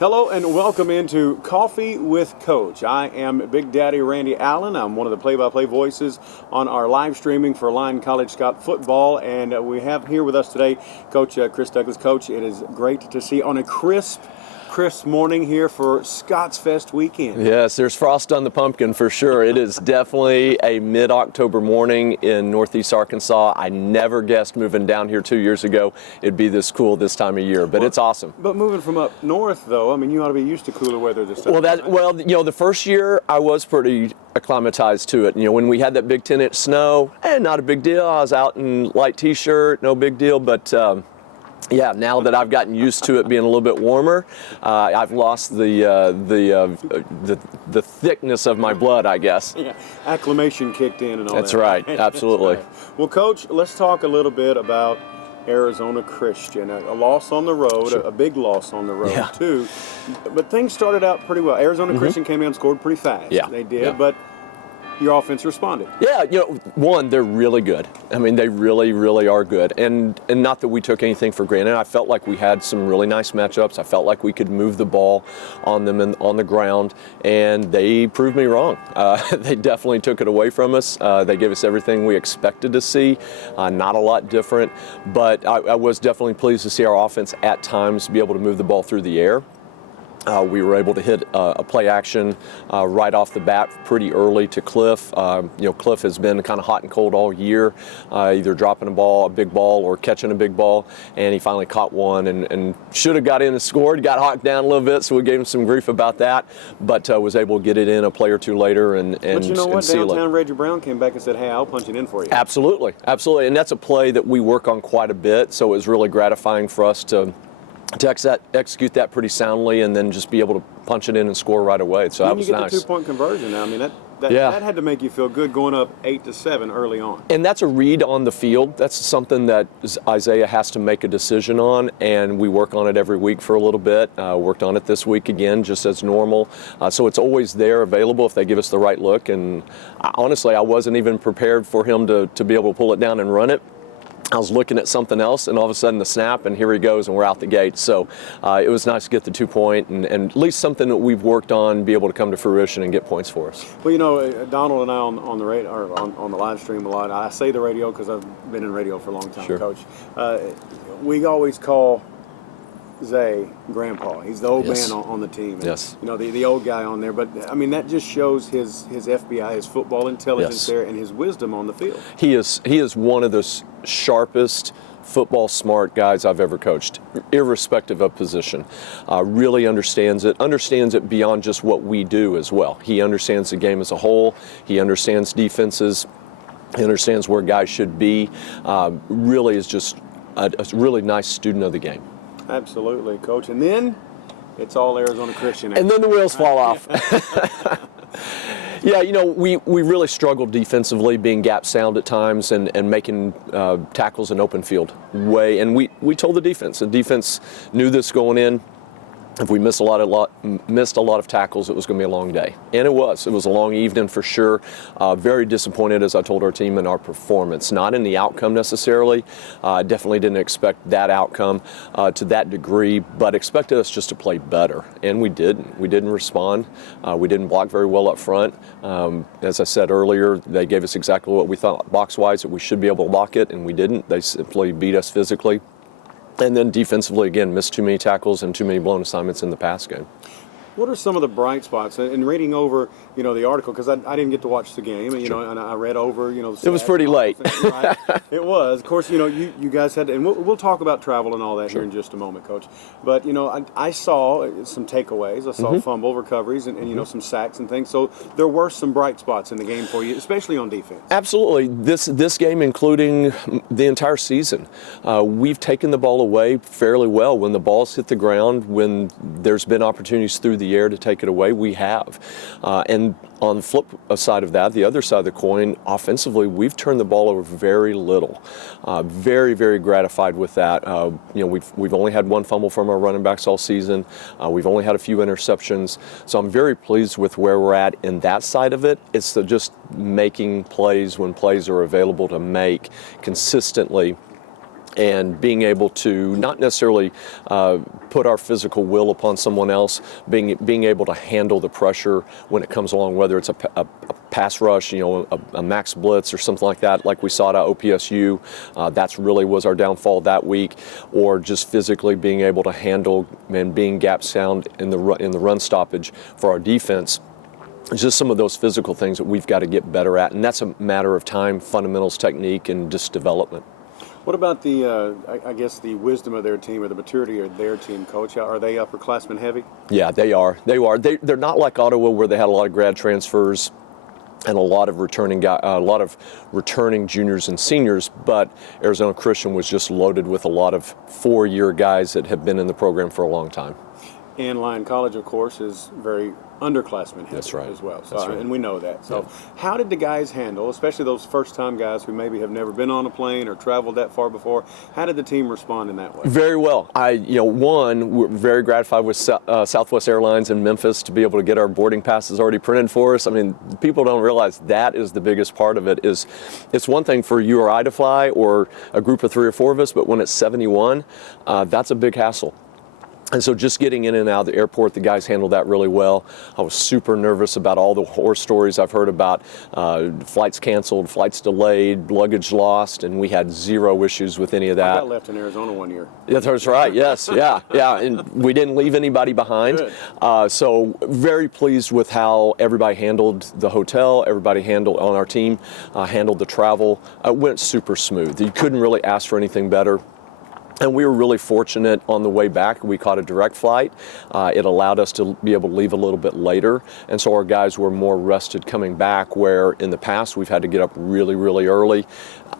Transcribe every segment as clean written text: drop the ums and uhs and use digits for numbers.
Hello and welcome into Coffee with Coach. I am Big Daddy Randy Allen. I'm one of the play-by-play voices on our live streaming for Lyon College Scott football, and we have here with us today Coach Chris Douglas. Coach, it is great to see on a crisp morning here for Scott's Fest weekend. Yes, there's frost on the pumpkin for sure. It is definitely a mid-October morning in Northeast Arkansas. I never guessed moving down here 2 years ago it'd be this cool this time of year, but it's awesome. But moving from up north, though, I mean, you ought to be used to cooler weather this time. The first year I was pretty acclimatized to it. When we had that big 10-inch snow, not a big deal. I was out in light t-shirt, no big deal, but now that I've gotten used to it being a little bit warmer, I've lost the thickness of my blood, I guess. Yeah, acclimation kicked in and all That's that. Right, absolutely. That's right. Well, Coach, let's talk a little bit about Arizona Christian. A loss on the road, Sure. a big loss on the road, too. But things started out pretty well. Arizona Christian came in and scored pretty fast. Yeah. They did, Yeah. but your offense responded. Yeah, one, they're really good. I mean, they really, really are good. And not that we took anything for granted. I felt like we had some really nice matchups. I felt like we could move the ball on them and on the ground, and they proved me wrong. They definitely took it away from us. They gave us everything we expected to see, not a lot different. But I was definitely pleased to see our offense at times be able to move the ball through the air. We were able to hit a play action right off the bat pretty early to Cliff. Cliff has been kind of hot and cold all year, either dropping a big ball, or catching a big ball, and he finally caught one and should have got in and scored. Got hawked down a little bit, so we gave him some grief about that, but was able to get it in a play or two later and But you know what? seal Downtown it. Reggie Brown came back and said, hey, I'll punch it in for you. Absolutely, and that's a play that we work on quite a bit, so it was really gratifying for us to execute that pretty soundly, and then just be able to punch it in and score right away. So that was nice. You nice. get the 2-point conversion now. I mean, that had to make you feel good going up 8-7 early on. And that's a read on the field. That's something that Isaiah has to make a decision on, and we work on it every week for a little bit. Worked on it this week again, just as normal. So it's always there, available if they give us the right look. And honestly, I wasn't even prepared for him to be able to pull it down and run it. I was looking at something else, and all of a sudden the snap, and here he goes, and we're out the gate. So it was nice to get the 2-point, and at least something that we've worked on be able to come to fruition and get points for us. Well, Donald and I on the radio, or on the live stream a lot. I say the radio because I've been in radio for a long time, Sure. Coach. We always call Zay Grandpa. He's the old man on the team. And, Yes. the old guy on there. But, I mean, that just shows his FBI, his football intelligence there, and his wisdom on the field. He is one of the sharpest football smart guys I've ever coached, irrespective of position. Really understands it beyond just what we do as well. He understands the game as a whole. He understands defenses. He understands where guys should be. Really is just a really nice student of the game. Absolutely, Coach. And then it's all Arizona Christian. And then the wheels fall off. Yeah, we really struggled defensively, being gap sound at times and making tackles in open field. And we told the defense knew this going in. If we missed a lot of tackles, it was going to be a long day. And it was. It was a long evening for sure. Very disappointed, as I told our team, in our performance. Not in the outcome necessarily. Definitely didn't expect that outcome to that degree, but expected us just to play better. And we didn't. We didn't respond. We didn't block very well up front. As I said earlier, they gave us exactly what we thought box-wise that we should be able to block it, and we didn't. They simply beat us physically. And then defensively, again, missed too many tackles and too many blown assignments in the pass game. What are some of the bright spots? And reading over, the article, because I didn't get to watch the game, and, and I read over, the it was pretty late. Right? It was. Of course, you guys had, and we'll talk about travel and all that here in just a moment, Coach. But, I saw some takeaways. I saw fumble recoveries and some sacks and things. So there were some bright spots in the game for you, especially on defense. Absolutely. This game, including the entire season, we've taken the ball away fairly well. When the balls hit the ground, when there's been opportunities through the air to take it away, we have. And on the flip side of that, the other side of the coin, offensively, we've turned the ball over very little. Very, very gratified with that. We've only had one fumble from our running backs all season. We've only had a few interceptions. So I'm very pleased with where we're at in that side of it. It's just making plays when plays are available to make consistently. and being able to not necessarily put our physical will upon someone else, being able to handle the pressure when it comes along, whether it's a pass rush, a max blitz or something like that, like we saw at OPSU. That's really was our downfall that week, or just physically being able to handle and being gap sound in the run stoppage for our defense. It's just some of those physical things that we've got to get better at, and that's a matter of time, fundamentals, technique, and just development. What about the, I guess, the wisdom of their team or the maturity of their team, Coach? Are they upperclassmen heavy? Yeah, they are. They're not like Ottawa, where they had a lot of grad transfers and a lot of returning juniors and seniors. But Arizona Christian was just loaded with a lot of four-year guys that have been in the program for a long time. And Lyon College, of course, is very underclassmen heavy. That's right. As well. So, That's right. And we know that. So yeah. How did the guys handle, especially those first-time guys who maybe have never been on a plane or traveled that far before, how did the team respond in that way? Very well. We're very gratified with Southwest Airlines in Memphis to be able to get our boarding passes already printed for us. I mean, people don't realize that is the biggest part of it. It's one thing for you or I to fly, or a group of 3 or 4 of us, but when it's 71, that's a big hassle. And so just getting in and out of the airport, the guys handled that really well. I was super nervous about all the horror stories I've heard about flights canceled, flights delayed, luggage lost, and we had zero issues with any of that. I got left in Arizona one year. That's right, yes, yeah, and we didn't leave anybody behind. So very pleased with how everybody handled the hotel, everybody handled on our team, handled the travel. It went super smooth. You couldn't really ask for anything better. And we were really fortunate on the way back. We caught a direct flight. It allowed us to be able to leave a little bit later. And so our guys were more rested coming back, where in the past we've had to get up really, really early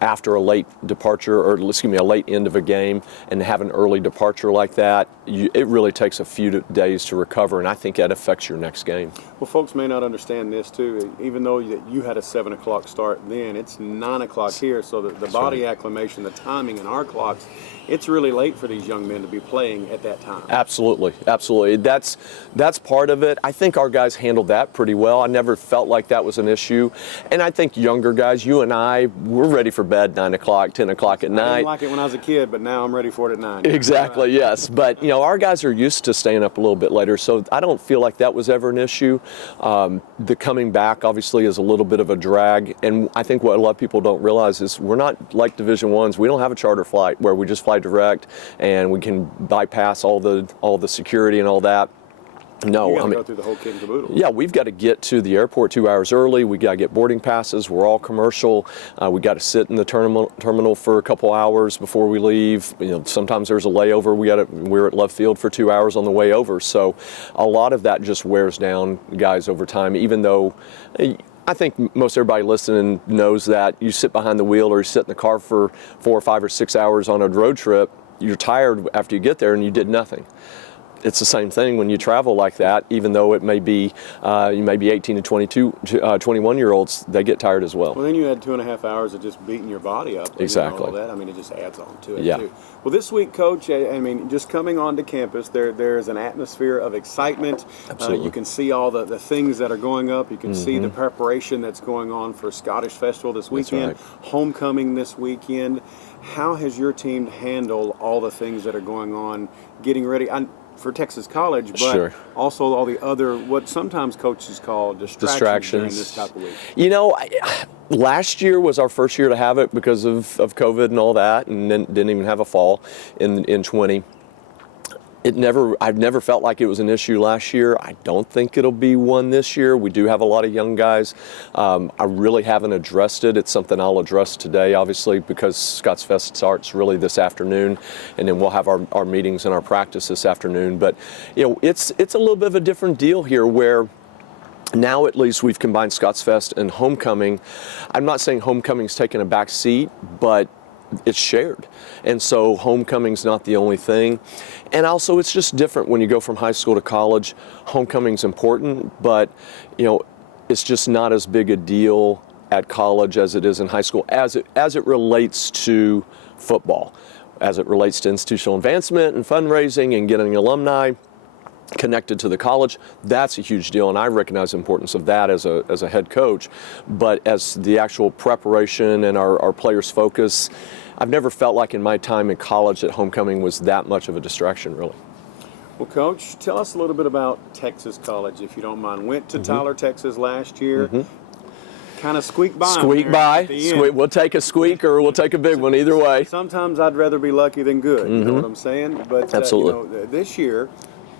after a late departure, or a late end of a game, and have an early departure like that. It really takes a few days to recover, and I think that affects your next game. Well, folks may not understand this too. Even though you had a 7 o'clock start then, it's 9 o'clock here, so the body acclimation, the timing in our clocks, it's really late for these young men to be playing at that time. Absolutely. That's part of it. I think our guys handled that pretty well. I never felt like that was an issue. And I think younger guys, you and I, we're ready for bed 9 o'clock, 10 o'clock at night. I didn't like it when I was a kid, but now I'm ready for it at 9. Exactly, yes. But, our guys are used to staying up a little bit later, so I don't feel like that was ever an issue. The coming back, obviously, is a little bit of a drag. And I think what a lot of people don't realize is we're not like Division I's. We don't have a charter flight where we just fly direct and we can bypass all the security and all that. No, go through the whole kit and caboodle. Yeah, we've got to get to the airport 2 hours early. We got to get boarding passes. We're all commercial. We got to sit in the terminal for a couple hours before we leave. Sometimes there's a layover. We're at Love Field for 2 hours on the way over. So a lot of that just wears down guys over time. Even though I think most everybody listening knows that you sit behind the wheel or you sit in the car for 4 or 5 or 6 hours on a road trip, you're tired after you get there and you did nothing. It's the same thing when you travel like that, even though it may be, you may be 18 to 21-year-olds, they get tired as well. Well, then you had 2.5 hours of just beating your body up. Exactly. All that. It just adds on to it, too. Well, this week, Coach, just coming onto campus, there's an atmosphere of excitement. Absolutely. You can see all the things that are going up. You can see the preparation that's going on for Scottish Festival this weekend, homecoming this weekend. How has your team handled all the things that are going on, getting ready for Texas College, but also all the other, what sometimes coaches call distractions during this type of week? Last year was our first year to have it because of COVID and all that, and then didn't even have a fall in 20. I've never felt like it was an issue last year. I don't think it'll be one this year. We do have a lot of young guys. I really haven't addressed it. It's something I'll address today, obviously, because Scott's Fest starts really this afternoon, and then we'll have our meetings and our practice this afternoon. But it's a little bit of a different deal here, where now at least we've combined Scott's Fest and homecoming. I'm not saying homecoming's taken a back seat, but it's shared. And so homecoming's not the only thing. And also it's just different when you go from high school to college. Homecoming's important, but it's just not as big a deal at college as it is in high school as it relates to football, as it relates to institutional advancement and fundraising and getting alumni. connected to the college, that's a huge deal, and I recognize the importance of that as a head coach. But as the actual preparation and our players' focus, I've never felt like in my time in college that homecoming was that much of a distraction, really. Well, Coach, tell us a little bit about Texas College, if you don't mind. Went to Tyler, Texas last year. Kind of squeaked by. Squeak by. We'll take a squeak or we'll take a big one, either way. Sometimes I'd rather be lucky than good, you know what I'm saying? But Absolutely. This year,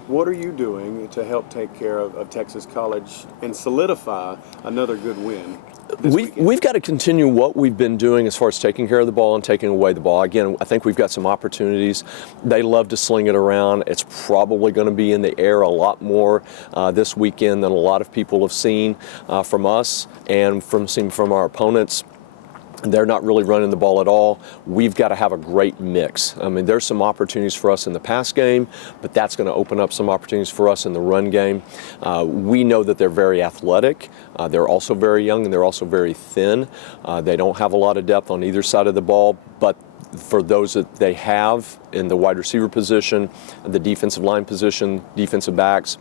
what are you doing to help take care of Texas College and solidify another good win? We've got to continue what we've been doing as far as taking care of the ball and taking away the ball. Again, I think we've got some opportunities. They love to sling it around. It's probably going to be in the air a lot more this weekend than a lot of people have seen from us and from our opponents. They're not really running the ball at all. We've got to have a great mix. I mean, there's some opportunities for us in the pass game, but that's going to open up some opportunities for us in the run game. We know that they're very athletic. They're also very young, and they're also very thin. They don't have a lot of depth on either side of the ball, but for those that they have in the wide receiver position, the defensive line position, defensive backs,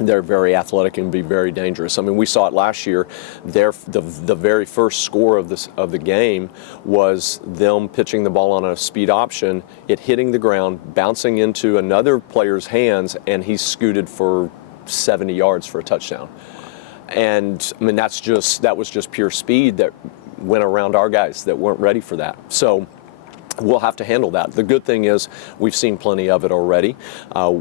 they're very athletic and be very dangerous. I mean, we saw it last year. The very first score of the game was them pitching the ball on a speed option, it hitting the ground, bouncing into another player's hands, and he scooted for 70 yards for a touchdown. And I mean, that was just pure speed that went around our guys that weren't ready for that. So we'll have to handle that. The good thing is we've seen plenty of it already.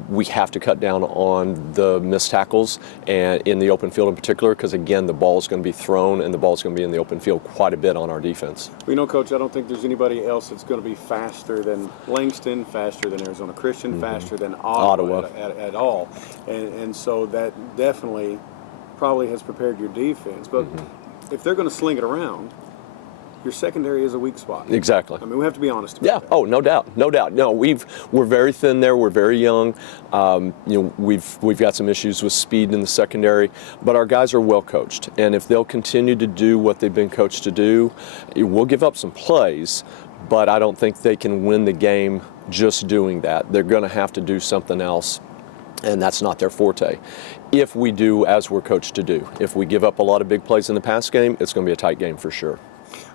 We have to cut down on the missed tackles and in the open field in particular, because again, the ball is going to be thrown and the ball is going to be in the open field quite a bit on our defense. Well, you know, Coach, I don't think there's anybody else that's going to be faster than Langston, faster than Arizona Christian, faster than Ottawa. At all. And so that definitely probably has prepared your defense. But if they're going to sling it around, your secondary is a weak spot. Exactly. I mean, we have to be honest about that. Oh, no doubt, no doubt. No, we're very thin there. We're very young. We've got some issues with speed in the secondary, but our guys are well coached, and if they'll continue to do what they've been coached to do, we'll give up some plays, but I don't think they can win the game just doing that. They're going to have to do something else, and that's not their forte. If we do as we're coached to do, if we give up a lot of big plays in the pass game, it's going to be a tight game for sure.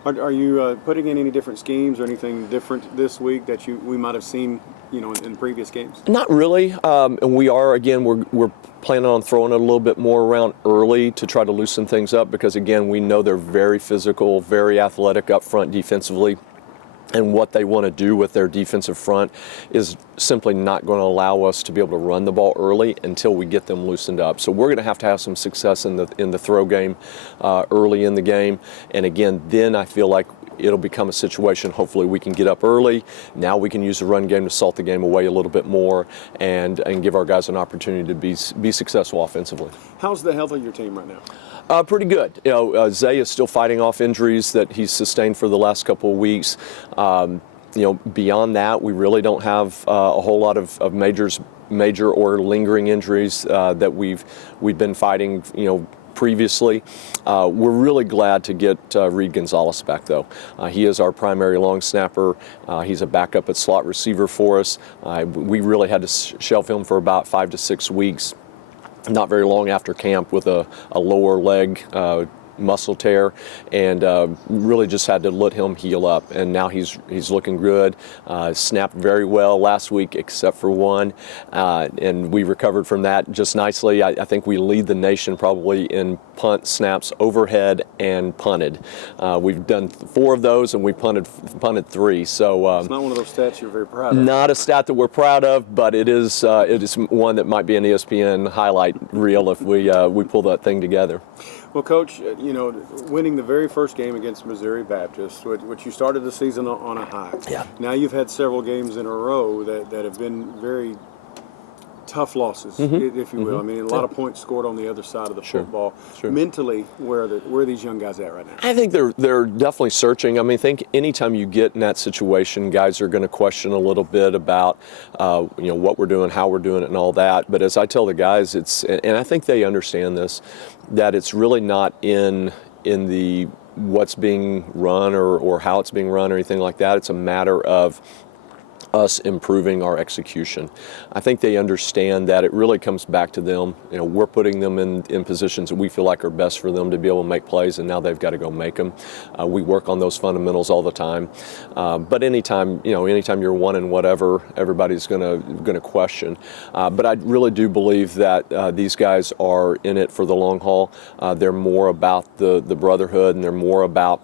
Are you putting in any different schemes or anything different this week that we might have seen, in previous games? Not really. And we are, again, we're planning on throwing it a little bit more around early to try to loosen things up because, again, we know they're very physical, very athletic up front defensively. And what they want to do with their defensive front is simply not going to allow us to be able to run the ball early until we get them loosened up. So we're going to have some success in the throw game early in the game. And again, then I feel like it'll become a situation, hopefully we can get up early. Now we can use the run game to salt the game away a little bit more and give our guys an opportunity to be successful offensively. How's the health of your team right now? Pretty good. Zay is still fighting off injuries that he's sustained for the last couple of weeks. Beyond that, we really don't have a whole lot of major or lingering injuries that we've been fighting, previously. We're really glad to get Reed Gonzalez back, though. He is our primary long snapper. He's a backup at slot receiver for us. We really had to shelf him for about 5 to 6 weeks. Not very long after camp with a lower leg muscle tear, and really just had to let him heal up. And now he's looking good. Snapped very well last week, except for one, and we recovered from that just nicely. I think we lead the nation probably in punt snaps overhead and punted. We've done 4 of those, and we punted 3. So it's not one of those stats you're very proud of. Not a stat that we're proud of, but it is one that might be an ESPN highlight reel if we pull that thing together. Well, Coach, winning the very first game against Missouri Baptist, which you started the season on a high. Yeah. Now you've had several games in a row that have been very tough losses, if you will. I mean, a lot of points scored on the other side of the football. Sure. Mentally, where are these young guys at right now? I think they're definitely searching. I mean, I think anytime you get in that situation, guys are going to question a little bit about, what we're doing, how we're doing it, and all that. But as I tell the guys, and I think they understand this, that it's really not in the what's being run or how it's being run or anything like that. It's a matter of us improving our execution. I think they understand that it really comes back to them. You know, we're putting them in positions that we feel like are best for them to be able to make plays, and now they've got to go make them. We work on those fundamentals all the time. But anytime you're one in whatever, everybody's gonna question. But I really do believe that these guys are in it for the long haul. They're more about the brotherhood, and they're more about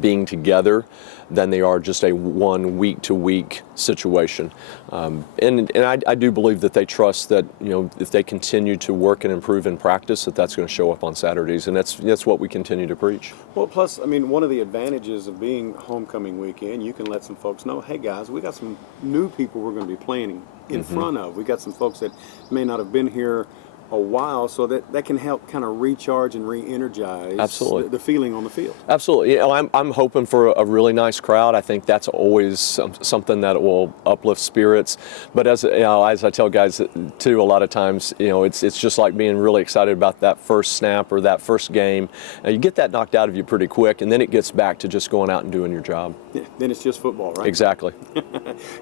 being together than they are just a one week-to-week situation. And I do believe that they trust that, you know, if they continue to work and improve in practice, that's going to show up on Saturdays, and that's what we continue to preach. Well, plus, I mean, one of the advantages of being homecoming weekend, you can let some folks know, hey guys, we got some new people we're going to be playing in front of. We got some folks that may not have been here a while, so that can help kind of recharge and re-energize Absolutely. the feeling on the field. Absolutely. You know, I'm hoping for a really nice crowd. I think that's always something that will uplift spirits. But as you know, as I tell guys too, a lot of times, you know, it's just like being really excited about that first snap or that first game. You get that knocked out of you pretty quick, and then it gets back to just going out and doing your job. Yeah, then it's just football, right? Exactly.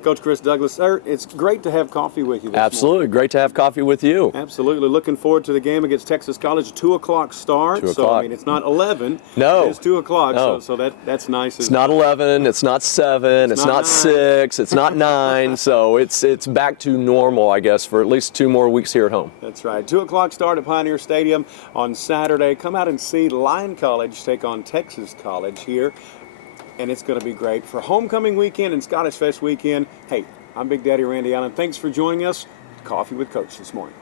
Coach Chris Douglas, sir, it's great to have coffee with you this Absolutely. morning. Great to have coffee with you. Absolutely. Looking forward to the game against Texas College. 2 o'clock start. 2 So, o'clock. I mean, it's not 11. No. It's 2 o'clock. No. So that's nice. It's not 11. It's not 7. It's not not 9. 6. It's not 9. So it's back to normal, I guess, for at least 2 more weeks here at home. That's right. 2 o'clock start at Pioneer Stadium on Saturday. Come out and see Lyon College take on Texas College here. And it's going to be great for homecoming weekend and Scottish Fest weekend. Hey, I'm Big Daddy Randy Allen. Thanks for joining us. Coffee with Coach this morning.